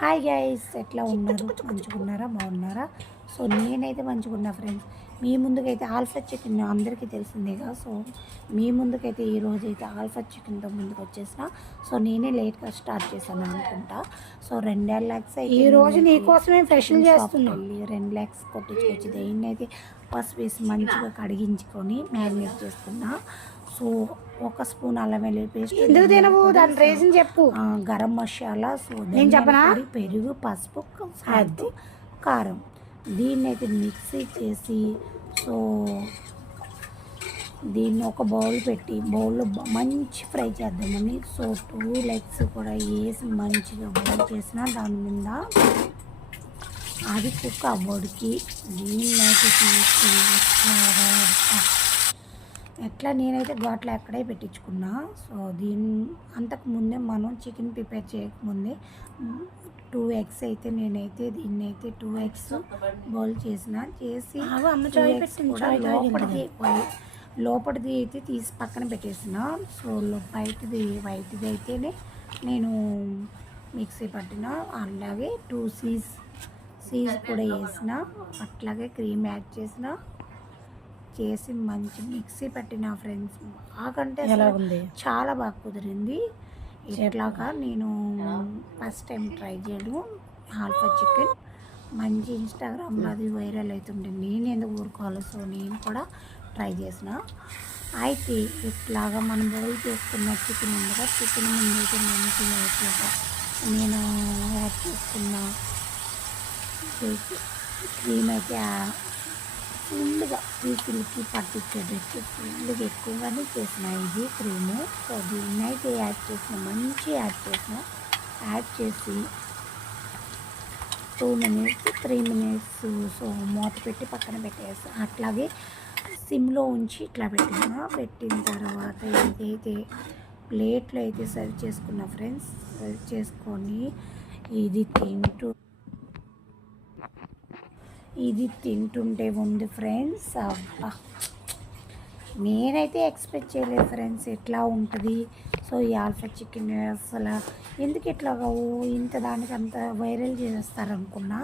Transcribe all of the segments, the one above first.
Hi guys, ఎట్లా ఉన్నారు? మంచిగున్నారా? బాగున్నారా? సో నేనైతే మంచిగున్నా ఫ్రెండ్స్. మీ ముందుకైతే ఆల్ఫా చికెన్ అందరికీ తెలిసిందేగా. సో మీ ముందుకైతే ఈరోజు అయితే ఆల్ఫా చికెన్తో ముందుకు వచ్చేసిన. సో నేనే లేట్గా స్టార్ట్ చేశాను అనుకుంటా. సో 2,00,000 అయితే ఈరోజు నీకోసమే స్పెషల్ చేస్తున్నా. 2,00,000 కొట్టించుకొచ్చి దీన్నైతే పసుపు వేసి మంచిగా కడిగించుకొని మ్యారినేట్ చేస్తున్నా. సో ఒక స్పూన్ అల్లం వెల్లుల్లి పేస్ట్, ఎందుకు తినవు దాని రీజన్ చెప్పు. గరం మసాలా, సో నేను చెప్పనా? పెరుగు, పసుపు, సాల్ట్, కారం, దీన్నైతే మిక్సీ చేసి సో దీన్ని ఒక బౌల్ పెట్టి బౌల్లో మంచి ఫ్రై చేద్దామని సో 2 లెగ్స్ కూడా వేసి మంచిగా బౌల్ చేసిన దాని మీద అది కుక్ అవ్వడికి దీన్నైతే తీసి ఎట్లా నేనైతే ఘాట్లో ఎక్కడే పెట్టించుకున్నా. సో అంతకుముందే మనం చికెన్ ప్రిపేర్ చేయకముందే 2 ఎగ్స్ అయితే నేనైతే దీన్నైతే 2 ఎగ్స్ బౌల్ చేసి లోపలిది అయితే తీసి పక్కన పెట్టేసిన. సో వైట్ది అయితేనే నేను మిక్సీ పట్టిన. అలాగే 2 సీజ్ కూడా వేసిన, అట్లాగే క్రీమ్ యాడ్ చేసి మంచి మిక్సీ పెట్టిన ఫ్రెండ్స్. బాగంటే చాలా బాగా కుదిరింది. ఇట్లాగా నేను ఫస్ట్ టైం ట్రై చేయడం ఆల్ఫా చికెన్. మంచి ఇన్స్టాగ్రామ్లో అది వైరల్ అవుతుండే, నేను ఎందుకు ఊరుకోవాలి. సో నేను కూడా ట్రై చేసిన. అయితే ఇట్లాగా మనం బౌల్ చేసుకున్న చికెన్ ఉంది కదా, చికెన్ ముందైతే నేను యాడ్ చేసుకున్న క్రీమ్ అయితే ఫుల్గా పీసులకి పట్టించేటట్టు ఫుల్గా ఎక్కువగానే చేసిన ఇది క్రీము. సో దీన్ని అయితే యాడ్ చేసిన యాడ్ చేసి 2 మినిట్స్ 3 మినిట్స్ సో మూత పెట్టి పక్కన పెట్టేసి అట్లాగే సిమ్లో ఉంచి ఇట్లా పెట్టిన తర్వాత ఏదైతే ప్లేట్లో అయితే సర్వ్ చేసుకున్నా ఫ్రెండ్స్. సర్వ్ చేసుకొని ఇది తింటుంటే ఉంది ఫ్రెండ్స్. అబ్బా, నేనైతే ఎక్స్పెక్ట్ చేయలేదు ఫ్రెండ్స్ ఎట్లా ఉంటుంది. సో ఈ ఆల్ఫా చికెన్ అసలు ఎందుకు ఇట్లాగా ఇంత దానికి అంత వైరల్ చేస్తారనుకున్నా.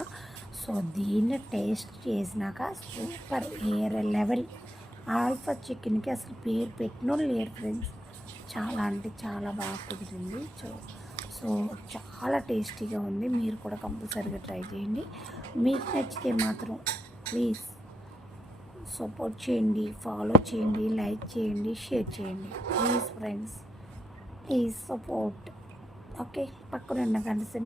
సో దీన్ని టేస్ట్ చేసినాక సూపర్ వేరే లెవెల్. ఆల్ఫా చికెన్కి అసలు పేరు పెట్టినోళ్ళు లేరు ఫ్రెండ్స్. చాలా అంటే చాలా బాగా కుదిరింది. సో చాలా టేస్టీగా ఉంది. మీరు కూడా కంపల్సరీగా ట్రై చేయండి. మీకు నచ్చితే మాత్రం ప్లీజ్ సపోర్ట్ చేయండి, ఫాలో చేయండి, లైక్ చేయండి, షేర్ చేయండి. Please friends, please support. Okay, పక్కన ఉన్న గంట